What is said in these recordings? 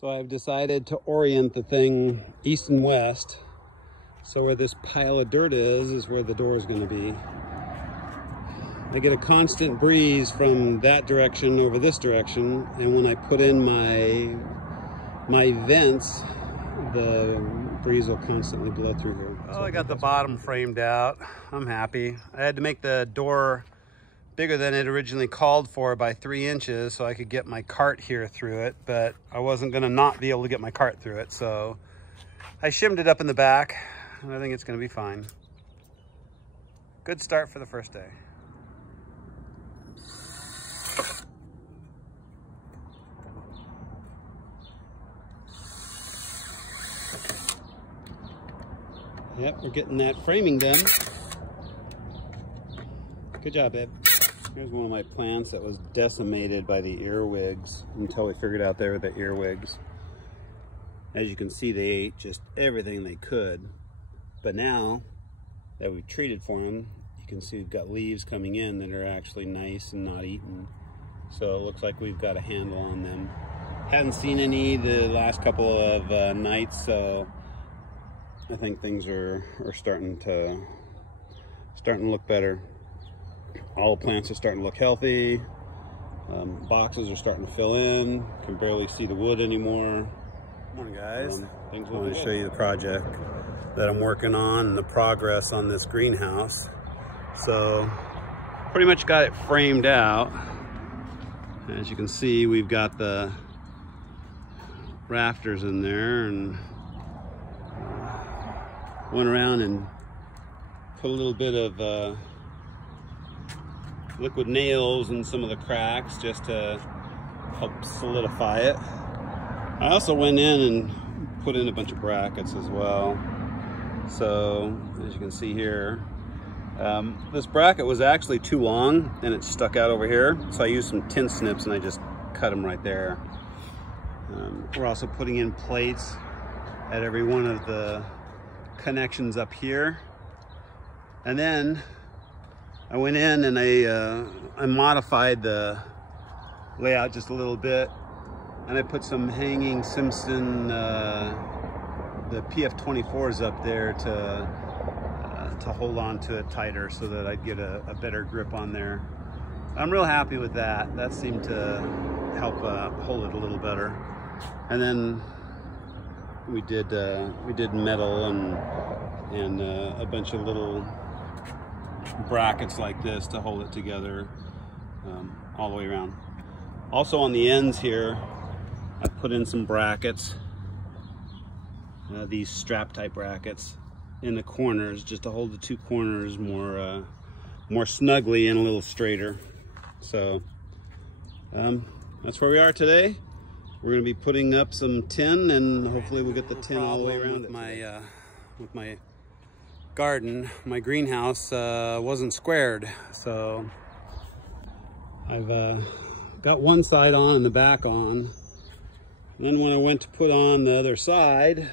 So I've decided to orient the thing east and west. So where this pile of dirt is where the door is going to be. I get a constant breeze from that direction over this direction, and when I put in my vents, the breeze will constantly blow through here. Oh, I got the bottom framed out. I'm happy. I had to make the door bigger than it originally called for by 3 inches so I could get my cart here through it, but I wasn't gonna not be able to get my cart through it, so I shimmed it up in the back, and I think it's gonna be fine. Good start for the first day. Yep, we're getting that framing done. Good job, babe. Here's one of my plants that was decimated by the earwigs until we figured out they were the earwigs. As you can see, they ate just everything they could. But now that we've treated for them, you can see we've got leaves coming in that are actually nice and not eaten. So it looks like we've got a handle on them. Hadn't seen any the last couple of nights, so I think things are starting to look better. All the plants are starting to look healthy. Boxes are starting to fill in. Can barely see the wood anymore. Morning, guys. I want to show you the project that I'm working on and the progress on this greenhouse. So pretty much got it framed out. As you can see, we've got the rafters in there, and went around and put a little bit of liquid nails in some of the cracks just to help solidify it. I also went in and put in a bunch of brackets as well. So as you can see here, this bracket was actually too long and it stuck out over here. So I used some tin snips and I just cut them right there. We're also putting in plates at every one of the connections up here. And then I went in and I modified the layout just a little bit, and I put some hanging Simpson the PF24s up there to hold on to it tighter so that I'd get a better grip on there. I'm real happy with that. That seemed to help hold it a little better. And then we did metal and a bunch of little brackets like this to hold it together all the way around. Also on the ends here, I put in some brackets, these strap type brackets in the corners just to hold the two corners more snugly and a little straighter. So that's where we are today. We're going to be putting up some tin, and hopefully we'll get the tin all the way around with my garden. My greenhouse wasn't squared, so I've got one side on and the back on. And then when I went to put on the other side,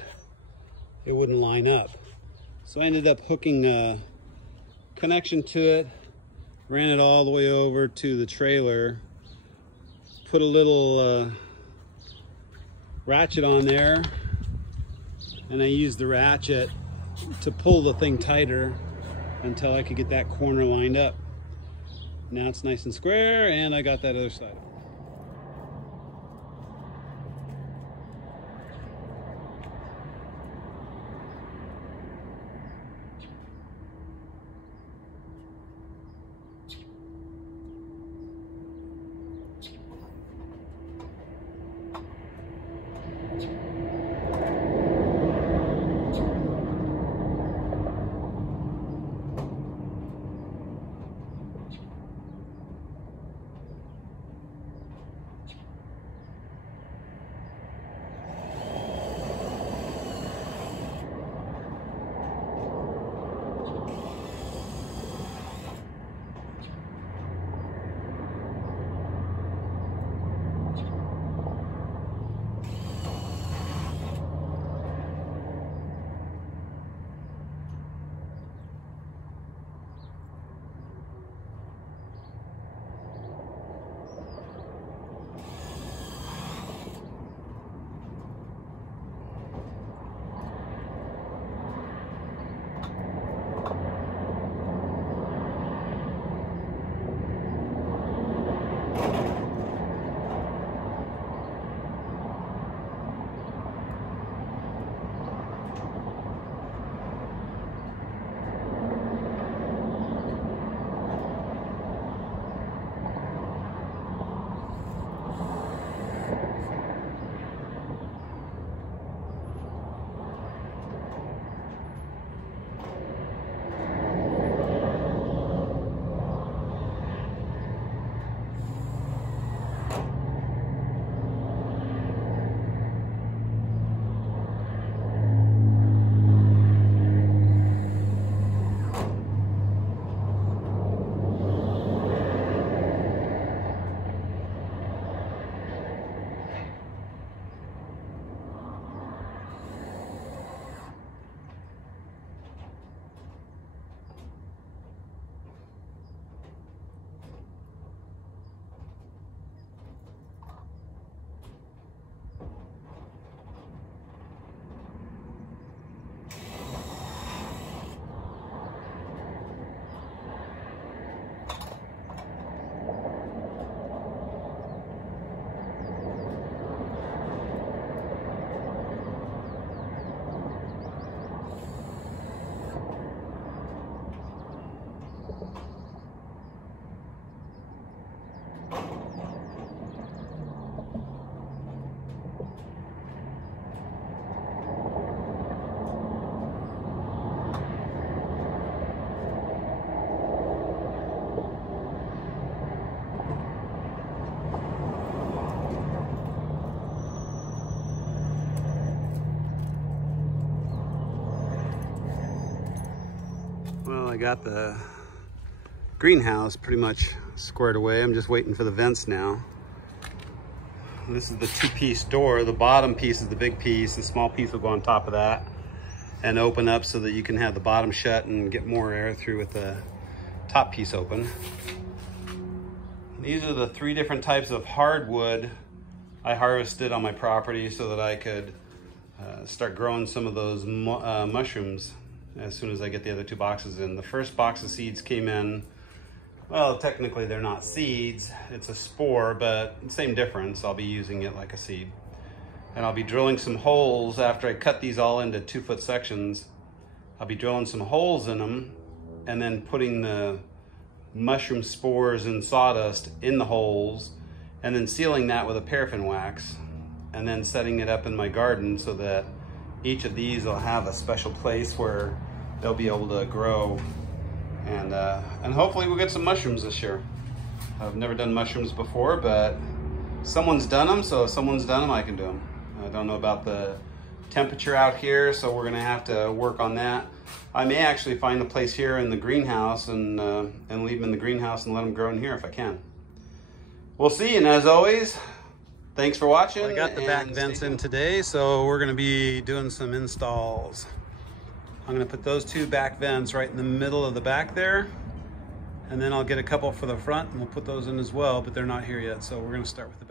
it wouldn't line up. So I ended up hooking a connection to it, ran it all the way over to the trailer, put a little ratchet on there, and I used the ratchet to pull the thing tighter until I could get that corner lined up. Now it's nice and square, and I got that other side. I got the greenhouse pretty much squared away. I'm just waiting for the vents now. This is the two-piece door. The bottom piece is the big piece. The small piece will go on top of that and open up so that you can have the bottom shut and get more air through with the top piece open. These are the 3 different types of hardwood I harvested on my property so that I could start growing some of those mushrooms as soon as I get the other 2 boxes in. The first box of seeds came in, well, technically they're not seeds, it's a spore, but same difference. I'll be using it like a seed. And I'll be drilling some holes after I cut these all into 2-foot sections. I'll be drilling some holes in them and then putting the mushroom spores and sawdust in the holes and then sealing that with a paraffin wax and then setting it up in my garden so that each of these will have a special place where they'll be able to grow. And hopefully we'll get some mushrooms this year. I've never done mushrooms before, but someone's done them, so if someone's done them, I can do them. I don't know about the temperature out here, so we're gonna have to work on that. I may actually find a place here in the greenhouse and leave them in the greenhouse and let them grow in here if I can. We'll see, and as always, thanks for watching. Well, I got the back vents in today, so we're gonna be doing some installs. I'm gonna put those 2 back vents right in the middle of the back there, and then I'll get a couple for the front and we'll put those in as well, but they're not here yet, so we're gonna start with the